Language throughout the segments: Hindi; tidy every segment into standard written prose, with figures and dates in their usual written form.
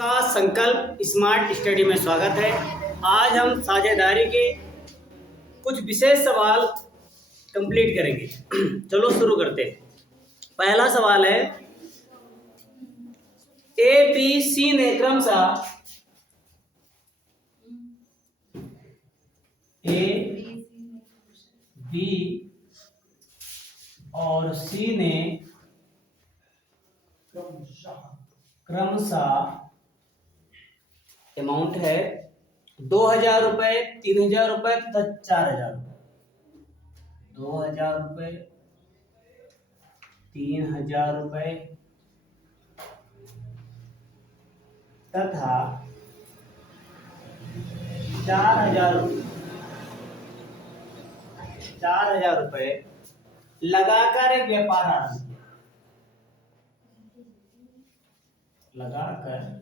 का संकल्प स्मार्ट स्टडी में स्वागत है। आज हम साझेदारी के कुछ विशेष सवाल कंप्लीट करेंगे। चलो शुरू करते हैं। पहला सवाल है, ए बी सी ने क्रमशः ए बी और सी ने क्रमशः अमाउंट है 2,000 रुपए, 3,000 रुपए तथा 4,000 रुपए। 2,000 रुपए, 3,000 रुपए तथा 4,000 रुपए। 4,000 रुपए लगाकर एक व्यापार आरंभ किया। लगाकर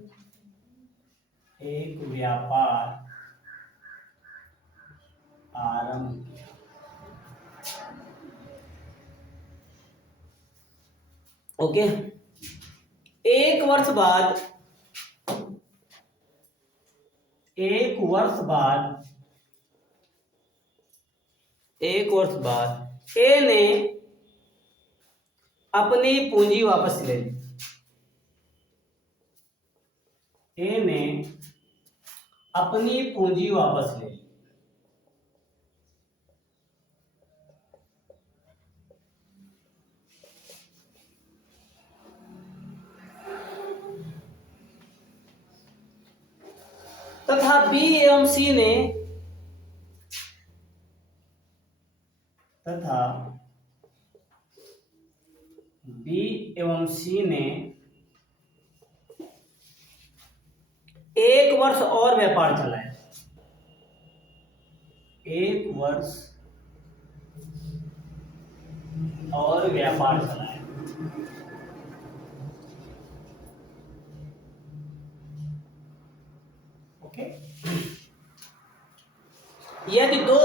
एक व्यापार आरंभ किया। ओके। एक वर्ष बाद ए ने अपनी पूंजी वापस ले ली। ए ने अपनी पूंजी वापस ले ली। तथा बी एवं सी ने एक वर्ष और व्यापार चलाया। एक वर्ष और व्यापार चलाया। ओके। यदि 2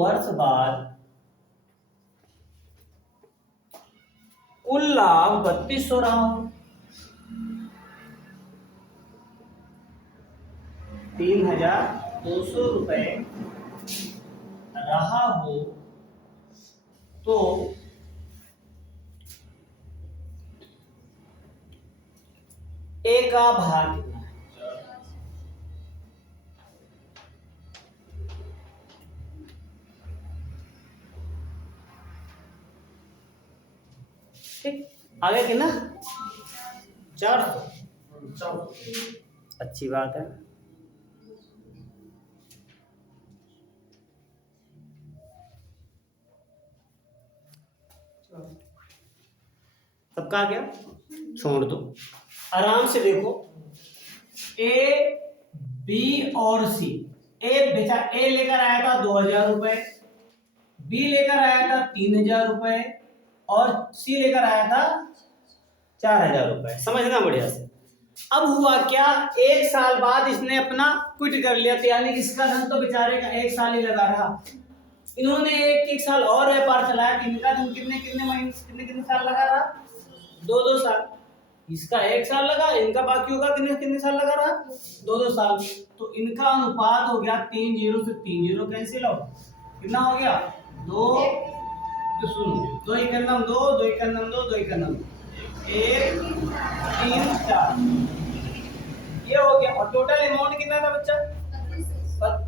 वर्ष बाद कुल लाभ 3,200 रहा हो, 3,200 रुपए रहा हो, तो ए का भाग कितना है? ठीक, आगे कितना? 400। अच्छी बात है। सबका क्या छोड़ दो, आराम से देखो। ए बी और सी, ए लेकर आया था 2,000 रुपए, बी लेकर आया था 3,000 रुपए और सी लेकर आया था 4,000 रुपए। समझना बढ़िया से। अब हुआ क्या, 1 साल बाद इसने अपना क्विट कर लिया, तो यानी इसका धन तो बेचारे का 1 साल ही लगा रहा। इन्होंने एक साल और व्यापार चलाया, इनका धन कितने साल लगा रहा? 2 साल। इसका 1 साल लगा, इनका बाकी होगा कितने साल लगा रहा? 2 साल। तो इनका अनुपात हो गया 3 0 से 3 0 कैंसिल हो, कितना हो गया? 2 तो सुनो, 2 एकम 2, 2 एकम 2, 2 एकम 1 3 4, ये हो गया। और टोटल अमाउंट कितना था बच्चा?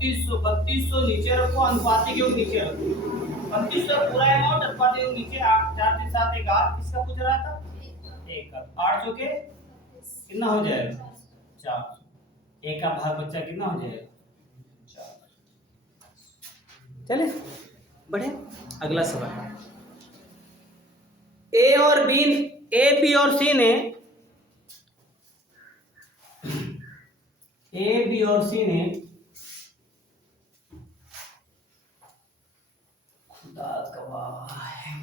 3200 नीचे रखो, अनुपाती के नीचे रखो। 3200 पूरा अमाउंट, अनुपाती के नीचे 8 4 3 7 1 8। किसका पूछ रहा था? 1 का। 8 चौके कितना हो जाएगा? 4। 1 का भाग बच्चा कितना हो जाएगा? 4। चले बढ़े। अगला सवाल, ए बी और सी ने खुदा गवाह है,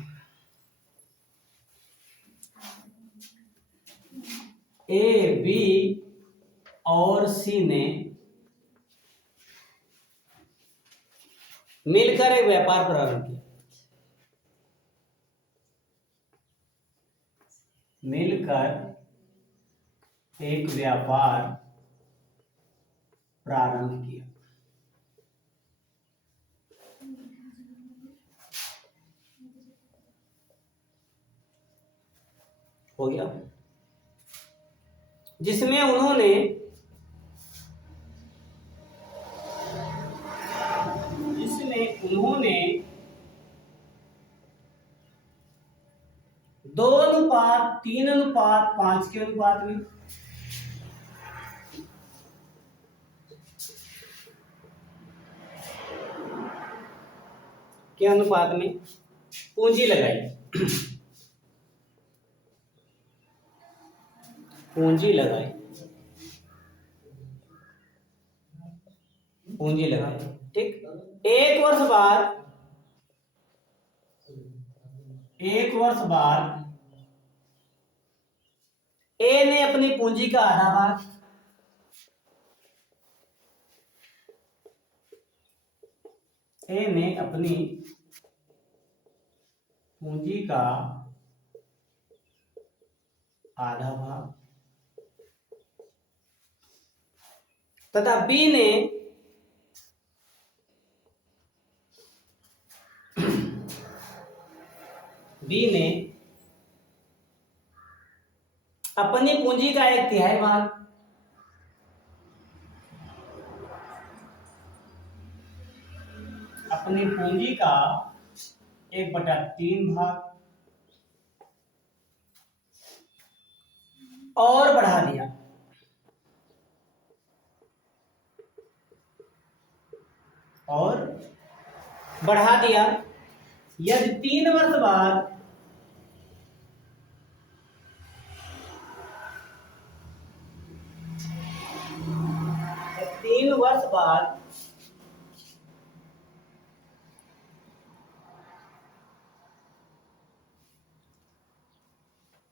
ए बी और सी ने मिलकर एक व्यापार प्रारंभ किया। मिलकर एक व्यापार प्रारंभ किया। हो गया। जिसमें उन्होंने दो अनुपात 3 अनुपात 5 के अनुपात में पूंजी लगाई। पूंजी लगाई। ठीक। एक वर्ष बाद ए ने अपनी पूंजी का आधा भाग, आधा भाग तथा बी ने अपनी पूंजी का 1/3 भाग, अपनी पूंजी का 1/3 भाग और बढ़ा दिया। यदि 3 वर्ष बाद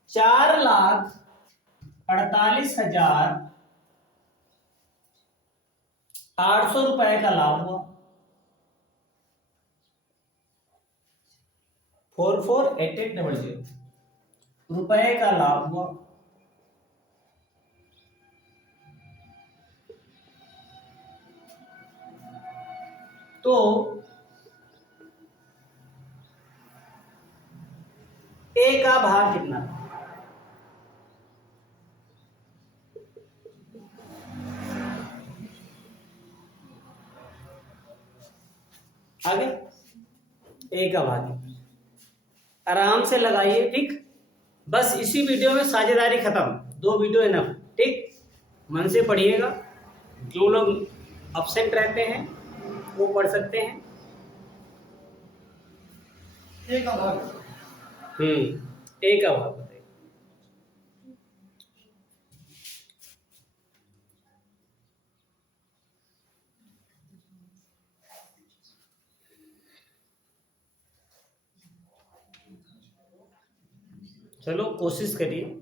₹4,48,800 का लाभ हुआ। 448800 रुपए का लाभ हुआ। तो ए का भाग कितना था? आगे ए का भाग आराम से लगाइए। ठीक, बस इसी वीडियो में साझेदारी खत्म, 2 वीडियो इनफ। ठीक, मन से पढ़िएगा। जो लोग अपसेंट रहते हैं वो पढ़ सकते हैं। ए का भाग बताइए। चलो कोशिश करिए।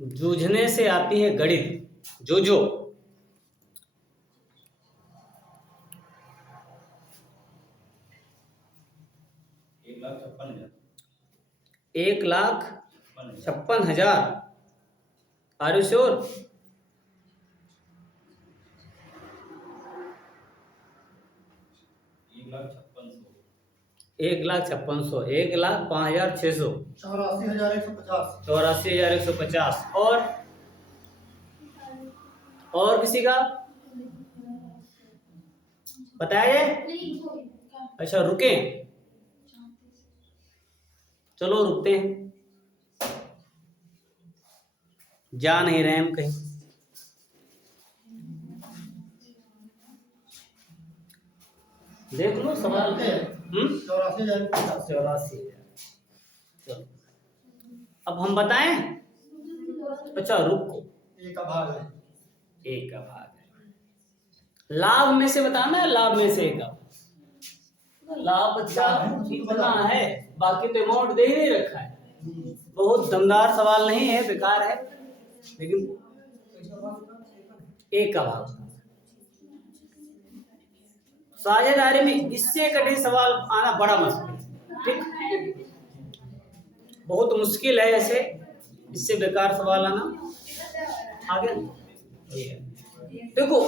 जूझने से आती है गणित, जो 1,56,000। Are you sure? 1,56,000, 1,05,600, 84,150। और किसी का बताया? अच्छा रुके, चलो रुकते हैं, जा नहीं रहे हम कहीं। देख लो सवाल। 84,000। चलो अब हम बताएं। अच्छा रुको, एक का भाग है। लाभ में से बताना है, लाभ में से का लाभ अच्छा कितना है, बाकी तो अमाउंट दे ही नहीं रखा है। बहुत दमदार सवाल नहीं है, बेकार है, लेकिन एक का भाग। साझेदारी में इससे कठिन सवाल आना बड़ा मुश्किल। ठीक, बहुत मुश्किल है ऐसे, इससे बेकार सवाल आना। आगे देखो,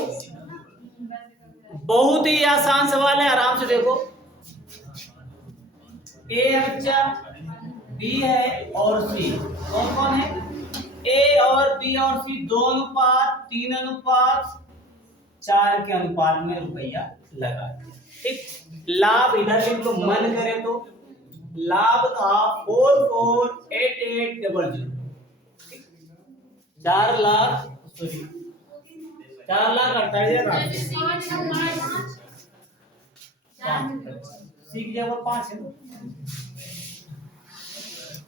बहुत ही आसान सवाल है, आराम से देखो। ए है बच्चा, बी है और सी, कौन कौन है? ए और बी और सी 2 अनुपात 3 अनुपात 4 के अनुपात में रुपया लगा। ठीक, लाभ इधर इनको मन करे तो लाभ था 448800। 4 लाख 4,48,000 सीख गया, वो 5 है।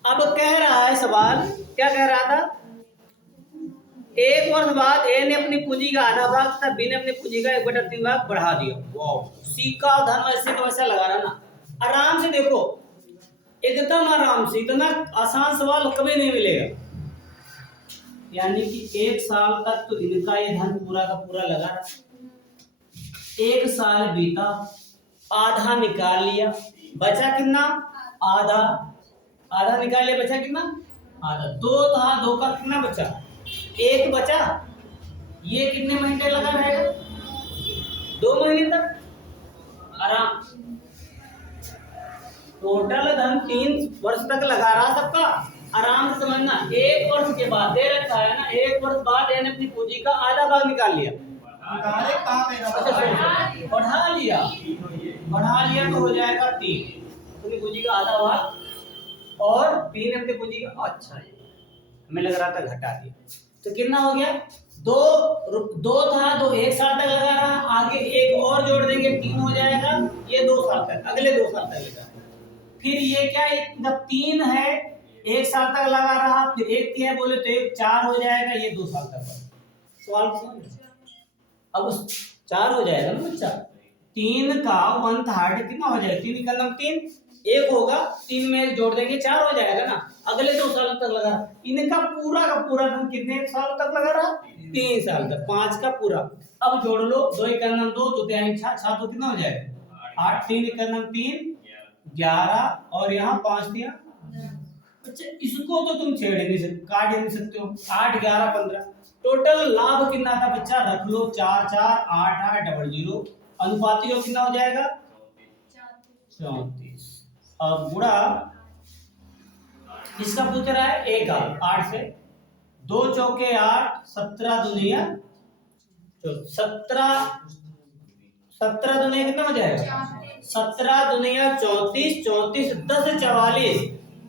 अब कह रहा है सवाल, क्या कह रहा था? 1 वर्ष बाद ए ने अपनी पूंजी का आधा भाग तथा बी ने अपनी पूंजी का 1/3 भाग बढ़ा दिया। वाह, सी का धन वैसे का वैसा लगा रहा ना। आराम से देखो, एकदम आराम से, इतना आसान सवाल कभी नहीं मिलेगा। यानी कि 1 साल तक तो इनका ये धन पूरा का पूरा लगा रहा। 1 साल बीता, आधा निकाल लिया, बचा कितना? आधा। आधा निकाल लिया, बचा कितना? आधा। 2 था, 2 का कितना बचा? 1 बचा। ये कितने महीने लगा रहेगा? 2 महीने तक आराम। टोटल धन 3 वर्ष तक लगा रहा सबका। आराम से समझना। 1 वर्ष के बाद दे रखा है ना, 1 वर्ष बाद मैंने अपनी पूंजी का आधा भाग निकाल लिया, बढ़ा लिया, बढ़ा लिया तो हो जाएगा 3, अपनी पूंजी का आधा भाग, और 3 अपनी पूंजी का, अच्छा हमें लग रहा था घटा दिया, तो कितना हो गया? 2 था, 2 1 साल तक लगा रहा, आगे 1 और जोड़ देंगे 3 हो जाएगा, ये 2 साल तक, अगले 2 साल तक लगा। फिर ये क्या, जब 3 है 1 साल तक लगा रहा, फिर 1 3 बोले तो 1 4 हो जाएगा, ये 2 साल तक। सवाल अब उस 4 हो जाएगा ना बच्चा, 3 का 1/3 कितना हो जाएगा? 3 का नाम 3, 1 होगा, 3 में 1 जोड़ देंगे 4 हो जाएगा ना, अगले 2 साल तक लगा। इनका पूरा का पूरा धन कितने साल तक लगा रहा? 3 साल तक, 5 का पूरा। अब जोड़ लो, 2 का नाम 2, 2 3 6, तो कितना हो जाएगा? 8, 3 का नाम 3, 11, और यहाँ 5 दिया। अच्छा, इसको तो तुम छेड़ नहीं सकते, काट नहीं सकते हो। 8 11 15, टोटल लाभ कितना था बच्चा? रख लो 4 4 8 8 00, अनुपाती योग कितना हो जाएगा? 34। अब गुणा इसका पूछ रहा है 1 का 8 से, 2 चौके 8, 17 दुनिया 17, 17 दुनिया कितना हो जाएगा? 17 दुनिया 34, 34 10 44,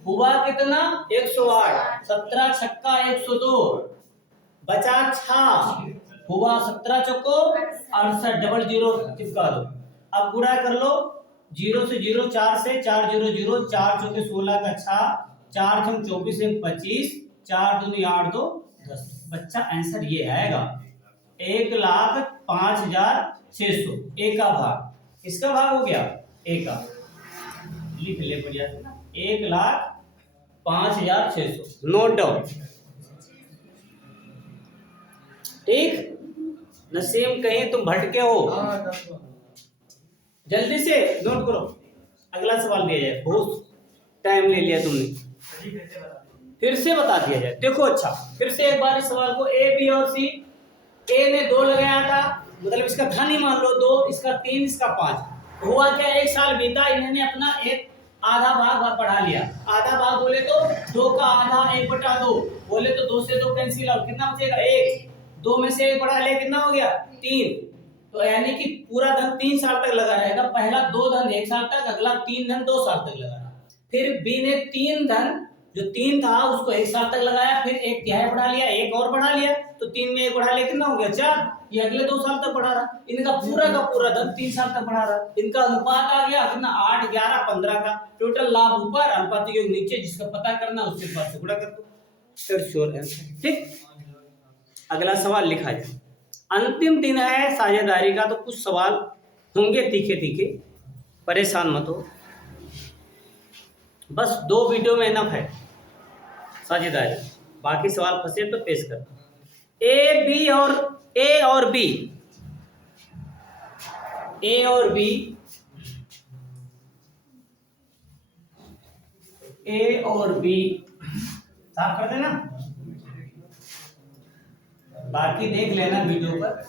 हुआ कितना? 108, 17 छक्का 102, बचा 6, हुआ 17 चौको 68, 00 चिपका दो। अब गुणा कर लो, 0 से 0, 4 से 4 0 0, 4 चौके 16 का 6, 4 छम 24 1 25, 4 दूनी 8 2 10। बच्चा आंसर ये आएगा 1,05,600। एक का भाग, किसका भाग हो गया? एक का, लिख ले बढ़िया से ना, 1,05,600, नोट डाउन। ठीक, नसीम कहीं तुम भटके हो, जल्दी से नोट करो, अगला सवाल दिया जाए, बहुत टाइम ले लिया तुमने, फिर से बता दिया जाए। देखो अच्छा, फिर से एक बार इस सवाल को, ए बी और सी, ए ने 2 लगाया था, मतलब इसका धन ही मान लो 2, इसका 3, इसका 5, हुआ क्या? 1 साल बीता, इन्होंने अपना एक आधा भाग पढ़ा लिया। आधा भाग बोले तो 2 का आधा 1/2, बोले तो 2 से 2 कैंसिल आउट, कितना बचेगा? 1, 2 में से 1 बढ़ा लिया, कितना हो गया? 3। तो यानी कि पूरा धन 3 साल तक लगा रहेगा। पहला 2 धन 1 साल तक, अगला 3 धन 2 साल तक लगा रहा। फिर बी ने 3 धन, जो 3 था उसको 1 साल तक लगाया, फिर 1 तिहाई बढ़ा लिया, 1 और बढ़ा लिया, तो 3 में 1 बढ़ा लिया, कितना हो गया? 4। ये अगले 2 साल तक बढ़ा रहा। इनका पूरा का पूरा धन 3 साल तक बढ़ा रहा। इनका अनुपात आ गया कितना? 8 11 15 का। टोटल लाभ ऊपर, अनुपात योग नीचे, जिसका पता करना उसके बाद से गुणा कर दो, फिर श्योर आंसर। ठीक, अगला सवाल लिखा जाए। अंतिम दिन है साझेदारी का, तो कुछ सवाल होंगे तीखे तीखे, परेशान मत हो, बस 2 वीडियो में इनफ है साझेदारी, बाकी सवाल फंसे तो पेश कर। ए बी और ए और बी, ए और बी, ए और बी साफ कर देना, बाकी देख लेना वीडियो पर।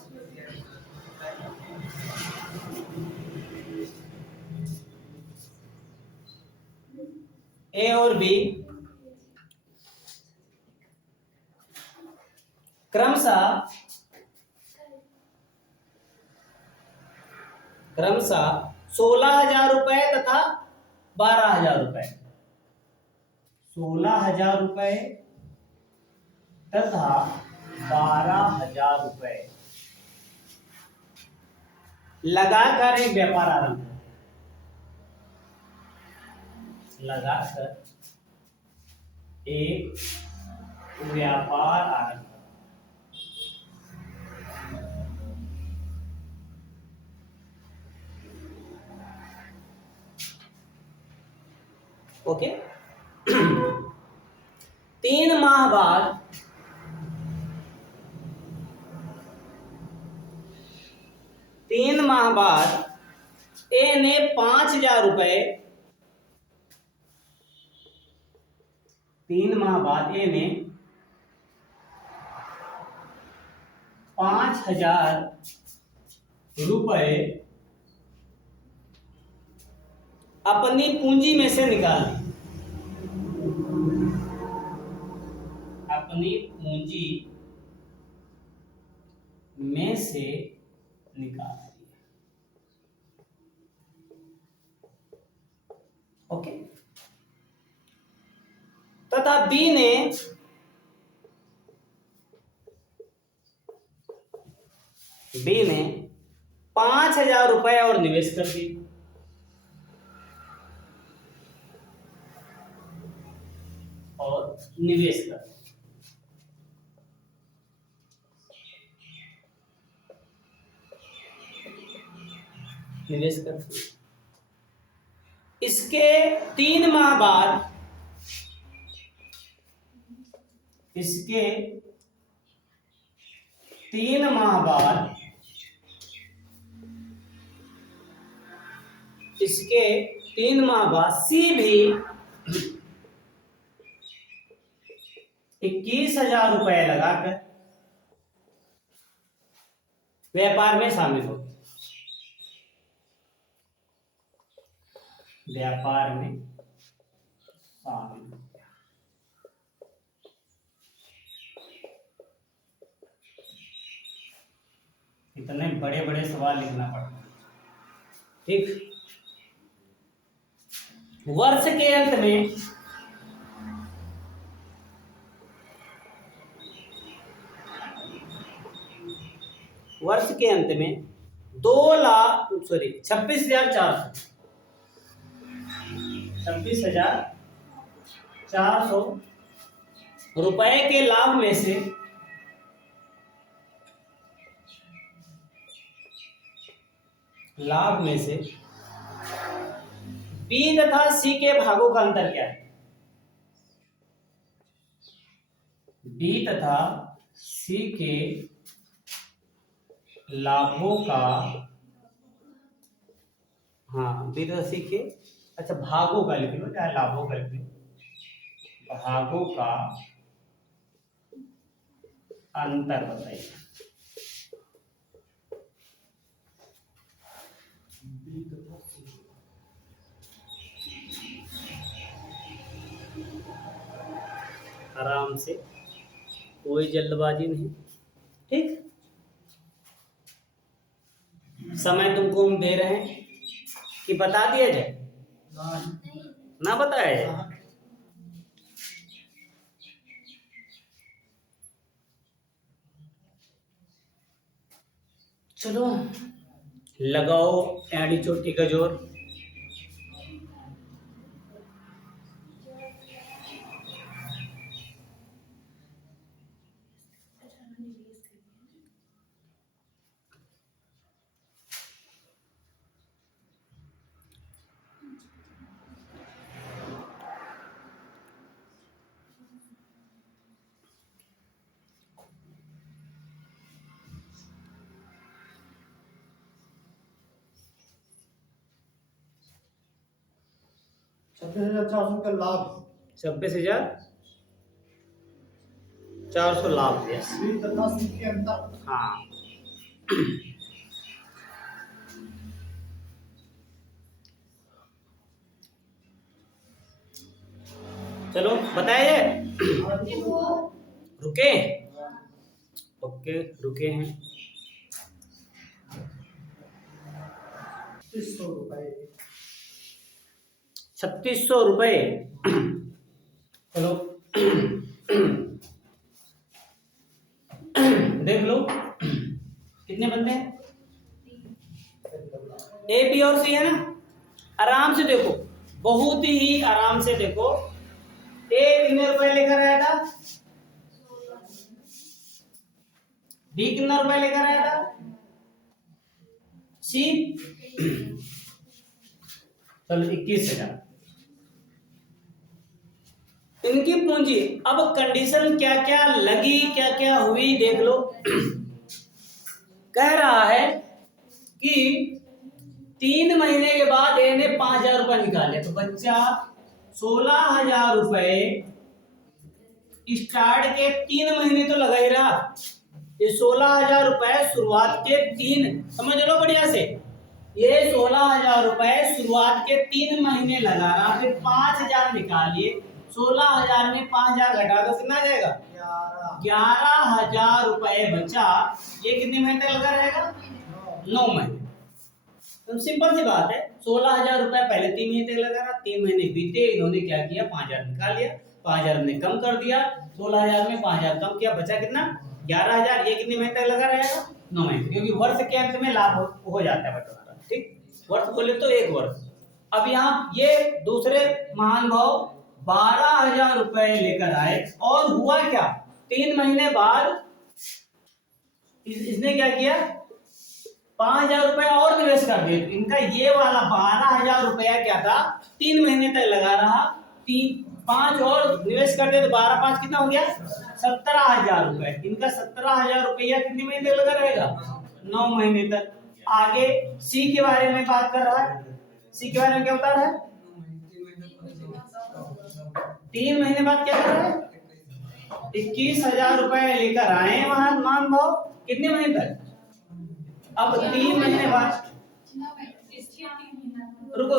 ए और बी क्रमशः 16,000 रुपए तथा 12,000 रुपए, 16,000 रुपए तथा 12,000 रुपए लगाकर एक व्यापार आरंभ, लगाकर एक व्यापार आरंभ। ओके। 3 माह बाद 3 माह बाद ए ने 5,000 रुपए, 3 माह बाद ए ने 5,000 रुपए अपनी पूंजी में से निकाल दी, अपनी पूंजी में से निकाल दिया। ओके। तथा बी ने 5,000 रुपए और निवेश कर दिए, और निवेश कर दिए। इसके 3 माह बाद, इसके 3 माह बाद, इसके 3 माह बाद सी भी 21,000 रुपए लगाकर व्यापार में शामिल हो गया, व्यापार में शामिल हो गया। इतने बड़े बड़े सवाल लिखना पड़ता है। ठीक। वर्ष के अंत में वर्ष के अंत में 26,400 रुपए के लाभ में से बी तथा सी के भागों का अंतर क्या है? बी तथा सी के लाभों का, हाँ बी तथा सी के, अच्छा भागों का लिख लो, चाहे लाभों का लिख लो, भागों का अंतर बताइए। आराम से, कोई जल्दबाजी नहीं। ठीक। समय तुमको हम दे रहे हैं कि बता दिया जाए, ना बताया जाए। चलो लगाओ एड़ी चोटी का जोर। ₹36,400 का लाभ 26,400 लाभ दिया। हाँ चलो बताइए। रुके ओके रुके हैं। 3600 रुपये। चलो देख लो कितने बनते हैं। ए बी और सी है ना, आराम से देखो, बहुत ही आराम से देखो। ए कितने रुपए लेकर आया था, बी कितना रुपए लेकर आया था, सी चलो 21,000 इनकी पूंजी। अब कंडीशन क्या क्या लगी, क्या क्या हुई देख लो। कह रहा है कि 3 महीने के बाद इन्हें 5,000 रुपए निकाले, तो बच्चा 16,000 रुपए स्टार्ट के 3 महीने तो लगा ही रहा। ये 16,000 रुपए शुरुआत के 3, समझ लो बढ़िया से, ये 16,000 रुपए शुरुआत के 3 महीने लगा रहा, फिर 5,000 निकालिए, 16,000 में 5,000 घटा दो कितना जाएगा, 11,000 रुपए बचा। ये कितने महीने तक लगा रहेगा, 9 महीने। तो सिंपल सी बात है, 16,000 रुपए पहले 3 महीने तक लगा रहा, 3 महीने बीते, इन्होंने क्या किया, 5,000 निकाल लिया, 5,000 हमने कम कर दिया, 16,000 में 5,000 कम किया, बचा कितना, 11,000। ये कितने महीने तक लगा रहेगा, 9 महीने, क्योंकि वर्ष के अंत में लाभ हो जाता है बटवारा। ठीक, वर्ष बोले तो 1 वर्ष। अब यहाँ ये दूसरे महान भाव 12,000 रुपए लेकर आए, और हुआ क्या, 3 महीने बाद इसने क्या किया, 5,000 रुपए और निवेश कर दिए। इनका ये वाला 12,000 रुपया क्या था, 3 महीने तक लगा रहा, 5 और निवेश कर दिए, तो 12 5 कितना हो गया, 17,000 रुपए। इनका 17,000 रुपया कितने महीने तक लगा रहेगा, 9 महीने तक। आगे सी के बारे में बात कर रहा है, सी के बारे में क्या बता रहा है, 3 महीने बाद क्या कर रहा है, 21,000 रुपए लेकर आए मान भाव, कितने महीने तक, अब 3 महीने बाद, रुको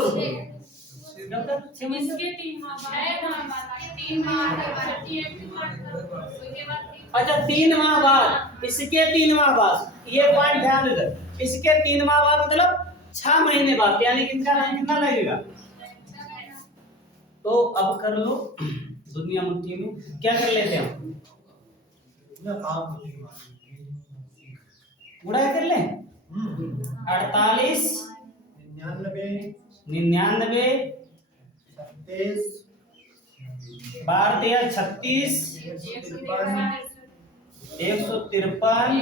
अच्छा 3 माह बाद, इसके 3 माह बाद, ये पॉइंट ध्यान दे, इसके 3 माह बाद मतलब 6 महीने बाद, यानी कितना कितना लगेगा। तो अब कर लो दुनिया मुट्ठी में, क्या कर लेते हैं हम, गुणा कर लें, 48 99 12 36 153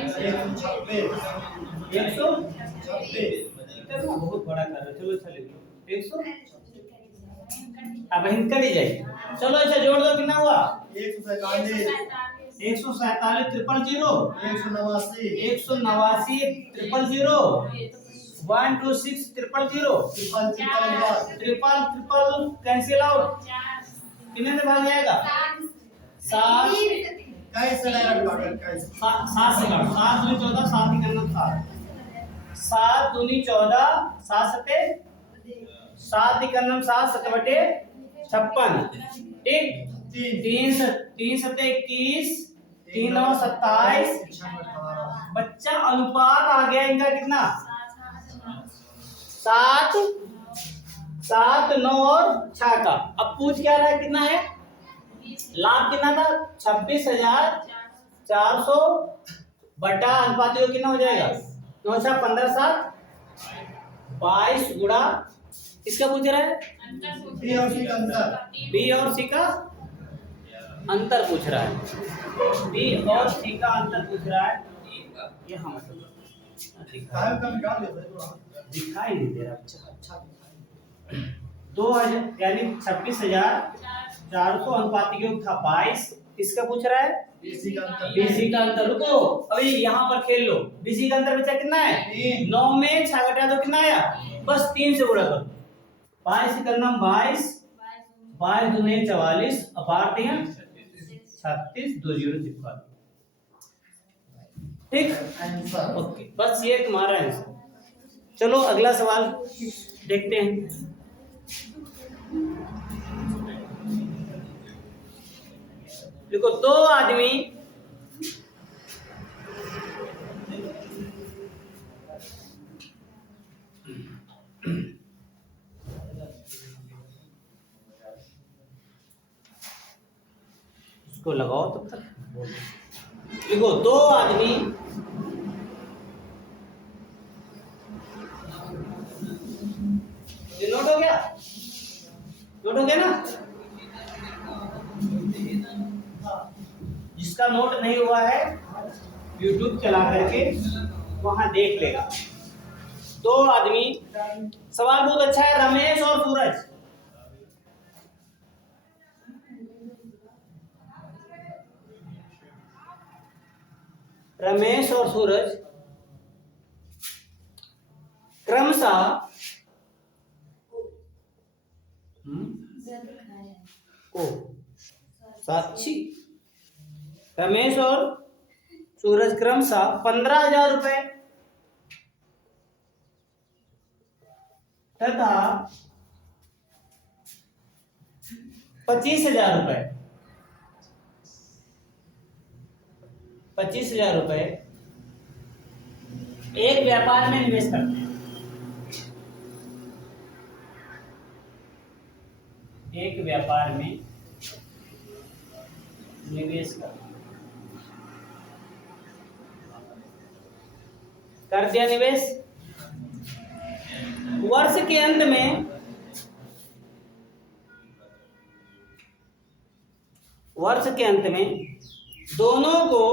बहुत बड़ा कर रहे, चलो चलेगा 100। अब हिंकर ही जाइए, चलो ऐसा जोड़ दो, कितना हुआ, 147 147 000 189 000 126 000 ट्रिपल कैंसिल आउट, कितने से भाग जाएगा, 7 से काटो, 7 दूनी 14, 7 ही करना, 7 दूनी 14, 7 सते 7 ही करना, 7 7 बटे 56, ठीक, 3 सते 21, 3 9 27, बच्चा अनुपात आ गया इनका कितना, 7 9 और 6 का। अब पूछ क्या रहा है, कितना है लाभ, कितना था, 26,400 बटा अनुपातियों कितना हो जाएगा, 9 7 15 7 22 गुणा, इसका पूछ रहा है बी और सी का अंतर पूछ रहा है, बी और सी का अंतर पूछ रहा है। ये हम दिखाई नहीं दे रहा, अच्छा 2000 यानी 26,400 अनुपातियों था 22, इसका पूछ रहा है बीसी का अंतर। रुको अभी यहाँ पर खेल लो, बीसी का अंतर बचा कितना है, 9 में 6 घटा दो कितना आया, बस 3 से गुणा करो, 22 करना 22 5 दूने 44 अपार 36 2 0 चिपका दो। ठीक, ओके, बस ये तुम्हारा आंसर। चलो अगला सवाल देखते हैं। देखो, दो आदमी इसको लगाओ तब तक। देखो, दो आदमी ये नोट हो गया, नोट हो गया ना? जिसका नोट नहीं हुआ है YouTube चला करके वहां देख लेगा। दो आदमी, सवाल बहुत अच्छा है, रमेश और सूरज। रमेश और सूरज क्रमशः ओ साक्षी, रमेश और सूरज क्रमशः 15,000 रुपए तथा 25,000 रुपए 25,000 रुपए एक व्यापार में निवेश करते हैं। एक व्यापार में निवेश कर दिया निवेश। वर्ष के अंत में दोनों को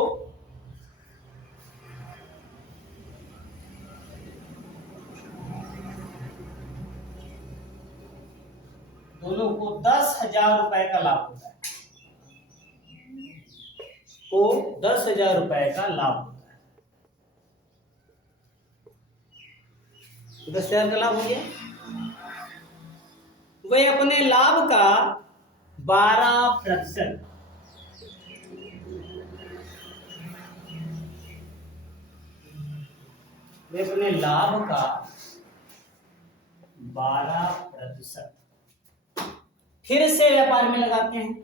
दोनों को 10,000 रुपए का लाभ होता है। को 10,000 रुपए का लाभ होता है। 10,000 का लाभ हो गया। वे अपने लाभ का 12% वे अपने लाभ का 12% फिर से व्यापार में लगाते हैं।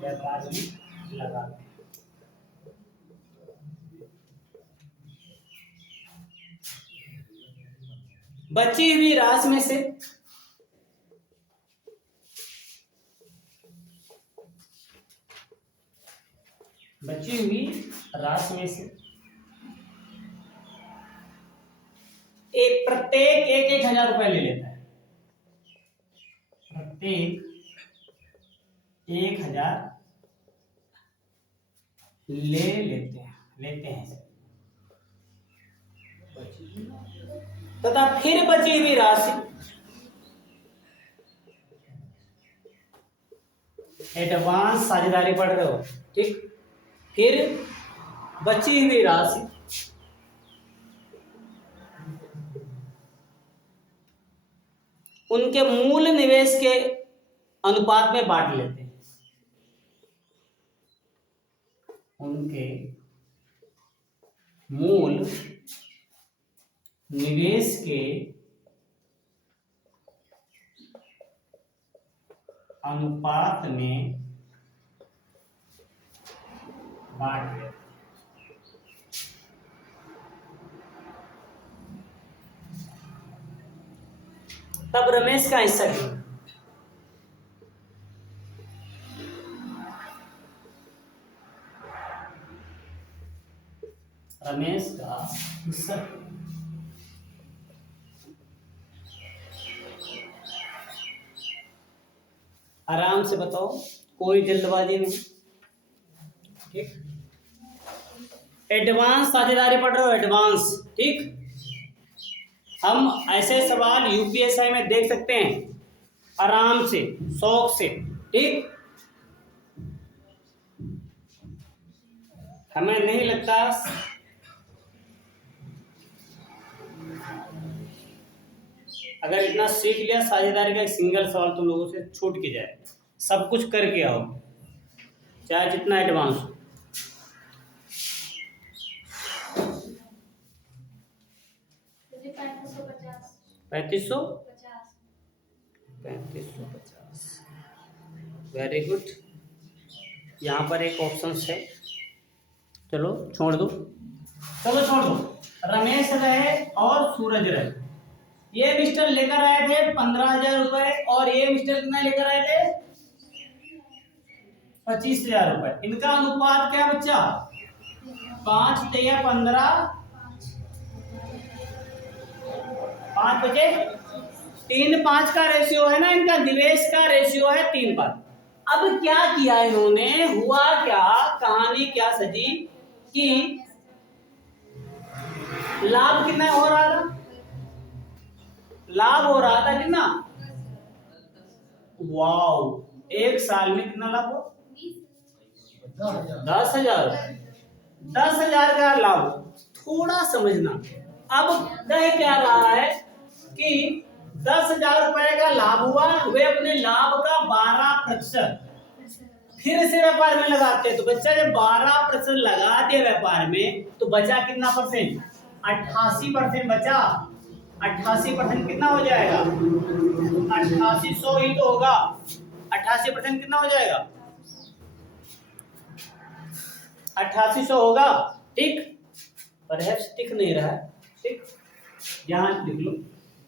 व्यापार में लगाते हैं। बची हुई राशि में से प्रत्येक 1,000 रुपए ले लेता है। प्रत्येक 1,000 लेते हैं तथा फिर बची हुई राशि एडवांस साझेदारी पढ़ रहे हो, ठीक। फिर बची हुई राशि उनके मूल निवेश के अनुपात में बांट लेते हैं। उनके मूल निवेश के अनुपात में बांट लेते हैं। तब रमेश का हिस्सा कितना? रमेश का हिस्सा आराम से बताओ, कोई जल्दबाजी नहीं, ठीक। एडवांस साझेदारी पढ़ रहे हो, एडवांस, ठीक। हम ऐसे सवाल यूपीएसआई में देख सकते हैं आराम से, शौक से, ठीक। हमें नहीं लगता अगर इतना सीख लिया साझेदारी का एक सिंगल सवाल तुम लोगों से छूट के जाए, सब कुछ करके आओ चाहे जितना एडवांस हो। पैंतीस सौ 3550, वेरी गुड। यहाँ पर एक ऑप्शन है, चलो छोड़ दो, चलो छोड़ दो। रमेश रहे और सूरज रहे, ये मिस्टर लेकर आए थे 15,000 रुपए और ये मिस्टर कितना लेकर आए थे 25,000 रुपए। इनका अनुपात क्या बच्चा 5 या 15, 5 बचे 3:5 का रेशियो है ना, इनका निवेश का रेशियो है 3:5। अब क्या किया इन्होंने, हुआ क्या, कहानी क्या सजी कि लाभ कितना हो रहा था, लाभ हो रहा था कितना, वाओ, एक साल में कितना लाभ हो 10,000, 10,000 का लाभ। थोड़ा समझना, अब कह क्या रहा है कि 10,000 रुपए का लाभ हुआ, वे अपने लाभ का 12% फिर से व्यापार में लगाते हैं। तो बच्चा जब 12% लगा दिया व्यापार में तो बचा कितना परसेंट, 88% बचा। 88% कितना हो जाएगा, 8800 ही तो होगा। 88% कितना हो जाएगा, 8800 होगा। ठीक, पर टिक नहीं रहा है। ठीक, यहां लिख लो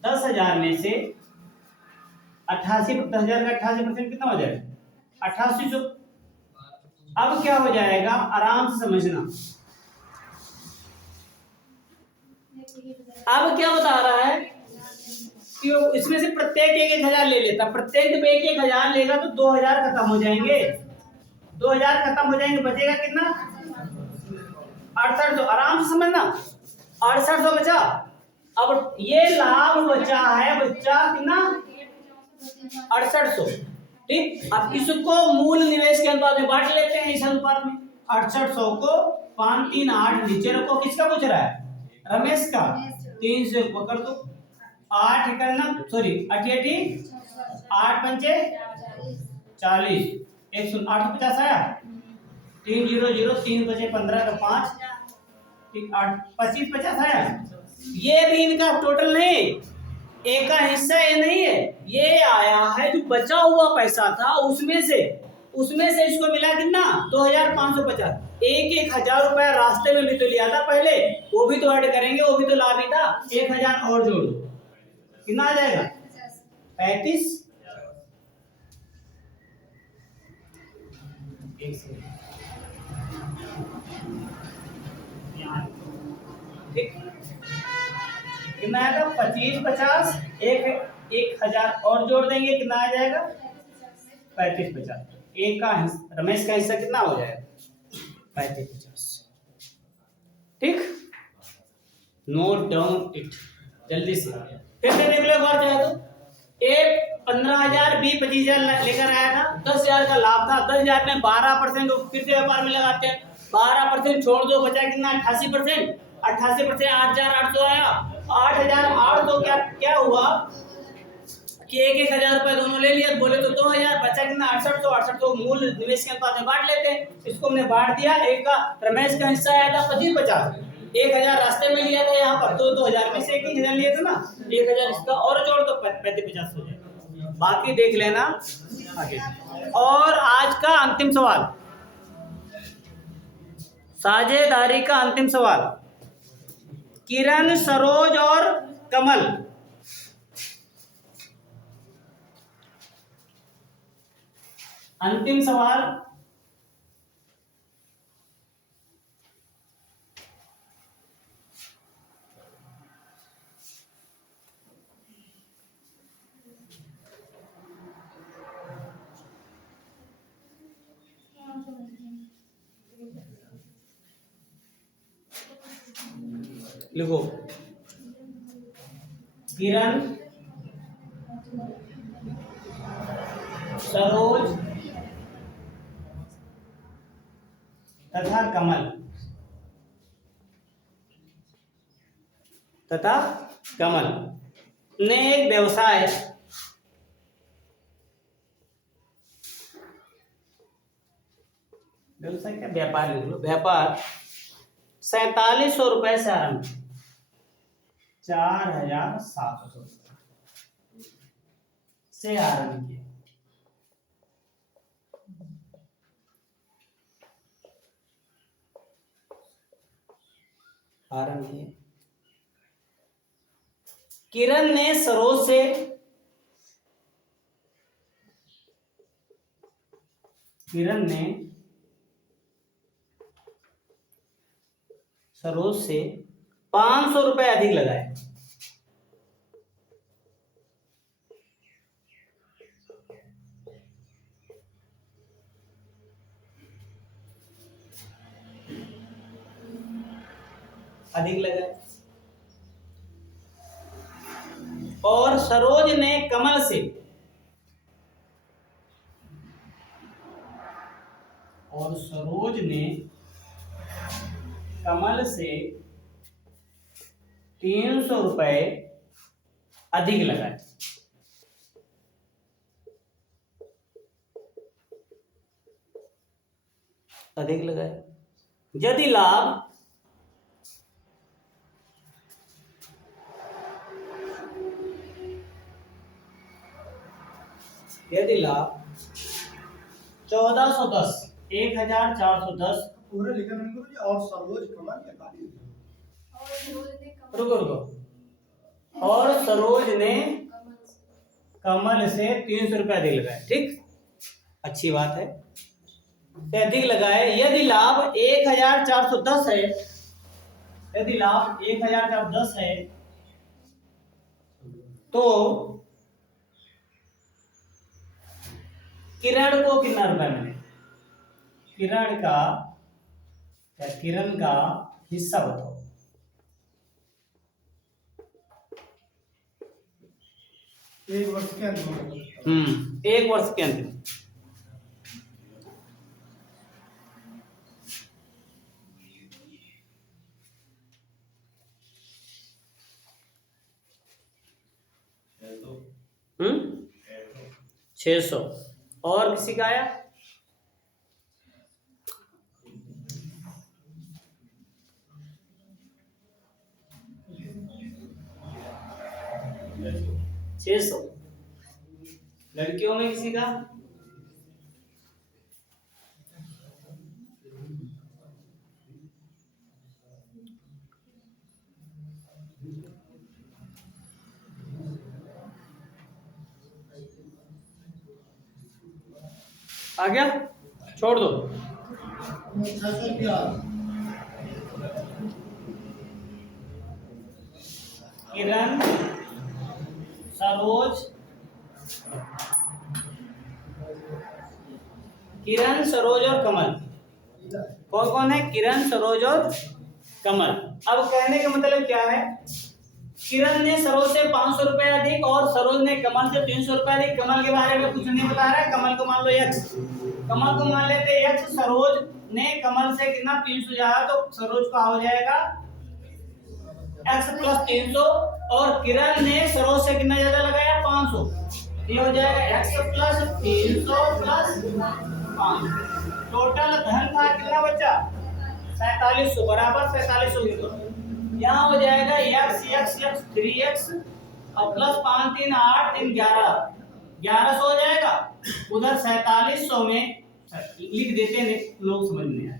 10,000 में से 10,000 का 88% कितना हो जाएगा 8800। अब क्या हो जाएगा, आराम से समझना। अब क्या बता रहा है कि इसमें से प्रत्येक 1,000 ले लेता, प्रत्येक पे 1,000 लेगा तो 2,000 खत्म हो जाएंगे, 2,000 खत्म हो जाएंगे, बचेगा कितना 6800। आराम से समझना, 6800 बचा। अब ये लाभ बचा है बच्चा कितना 6800। ठीक, अब इसको मूल निवेश के अनुपात में बांट लेते हैं, इस अनुपात में 6800 को 5 3 8 नीचे रखो। किसका पूछ रहा है, रमेश का। 3 से पकड़ दो, 8 करना, सॉरी 8 8 पंचे 40, 108 आया, 3 0 0 3 बचे 15 का 5, 8 25 50 आया। ये भी इनका टोटल नहीं, एक का हिस्सा ये नहीं है, ये आया है जो बचा हुआ पैसा था उसमें से इसको मिला कितना 2,550। 1,000 रुपया रास्ते में भी तो लिया था पहले, वो भी तो ऐड करेंगे, वो भी तो लाभ ही था। 1,000 और जोड़ दो, कितना आ जाएगा 35। कितना आएगा 25 50, 1,000 और जोड़ देंगे, कितना आ जाएगा 35 50। एक का रमेश का हिस्सा कितना हो जाएगा 35 50। ठीक, नोट डाउन इट जल्दी से, फिर से देख लो एक बार चाहे तो। ए 15,000 बी 25,000 लेकर आया था, 10,000 का लाभ था, 10,000 में 12% फिर से व्यापार में लगाते हैं, 12% छोड़ दो, बचा कितना 88%। 88% 8,800 आया, 8,800 क्या हुआ कि 1,000 रुपए दोनों ले लिया, बोले तो 2,000, बचा कितना 6800। 6800 मूल निवेश के अनुपात में बांट लेते हैं, इसको हमने बांट दिया। एक का रमेश का हिस्सा आया था 25 50, 1,000 रास्ते में लिया था यहाँ पर, तो 2,000 में से 1,000 लिया था ना, 1,000 इसका और जोड़ तो 35 50 हो जाएगा। बाकी देख लेना आगे। और आज का अंतिम सवाल, साझेदारी का अंतिम सवाल, किरण सरोज और कमल। अंतिम सवाल, लिखो किरण सरोज तथा कमल, ने एक व्यवसाय क्या व्यापार लिख लो, व्यापार 4700 रुपए से आरंभ, 4700 से आरंभ किया। आरंभ किया। किरण ने सरोज से सरोज से 500 रुपए अधिक लगाए। अधिक लगाए। और सरोज ने कमल से 300 रुपए अधिक लगाए। यदि लाभ यदि लाभ 1410 1410 पूरे लिखा नहीं करो जी। और सरोज कमल या काली रुको और सरोज ने कमल से 300 रुपए अधिक लगाए। ठीक, अच्छी बात है, तो अधिक लगाए। यदि लाभ 1410 है, यदि लाभ 1410 है तो किरण को कितना रुपए मिले? किरण का हिस्सा बताओ। एक वर्ष के अंत में। एक वर्ष के अंत में। हम्म 600। और किसी का आया? छह सौ। लड़कियों में किसी का? आ गया, छोड़ दो। 600 रुपया। किरण, सरोज, और कमल। कौन कौन है? किरण, सरोज और कमल। अब कहने का मतलब क्या है? किरण ने सरोज से 500 रुपए अधिक और सरोज ने कमल से 300 रुपए अधिक। कमल के बारे में कुछ नहीं बता रहा है। कमल को मान लो x, कमल को मान लेते x। सरोज ने कमल से कितना 300 ज्यादा, तो सरोज का हो जाएगा x प्लस 300 और किरण ने सरोज से कितना ज्यादा लगाया 500, ये हो जाएगा x प्लस 300 प्लस 500। टोटल धन था कितना बचा? 4700 बराबर 4700 लिखो। यहाँ हो जाएगा x 3x और प्लस 5 3 8 3 1100 हो जाएगा। उधर 4700 में लिख देते हैं, लोग समझ में आए।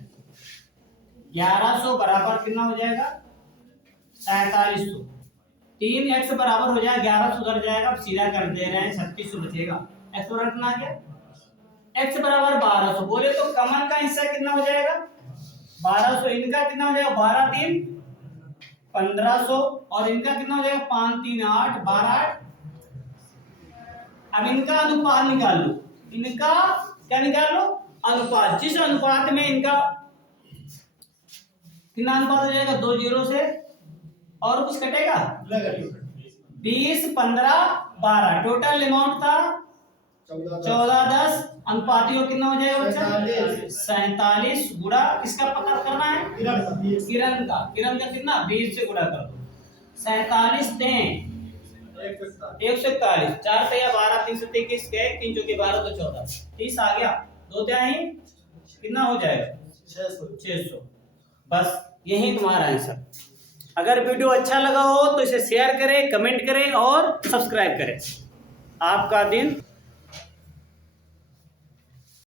1100 बराबर कितना हो जाएगा? 4700। 3x बराबर हो जाएगा 1100, उधर जाएगा। अब सीधा कर दे रहे हैं, 3600 बचेगा। x बराबर कितना आ गया? x बराबर 1200। बोले तो कमल का हिस्सा कितना हो जाएगा? 1200। इनका कितना हो जाएगा? 12 3 1500 और इनका कितना हो जाएगा? 5 3 8 12 8। अब इनका अनुपात निकाल लो। इनका क्या निकाल लो? अनुपात। जिस अनुपात में इनका कितना अनुपात हो जाएगा? 2 0 से और कुछ कटेगा? 20 15 12। टोटल अमाउंट था 14 10। अनुपातियों कितना हो जाएगा बच्चा? 47 गुणा किसका पता करना है? किरण का। किरण का कितना? 20 से गुणा कर दो। 47 दें 141, 4 पे 12, 3 से 21 गए, 3 चौके 12 तो 14, 30 आ गया, 2 तिहाई कितना हो जाएगा 600। बस यही तुम्हारा आंसर। अगर वीडियो अच्छा लगा हो तो इसे शेयर करें, कमेंट करें और सब्सक्राइब करें। आपका दिन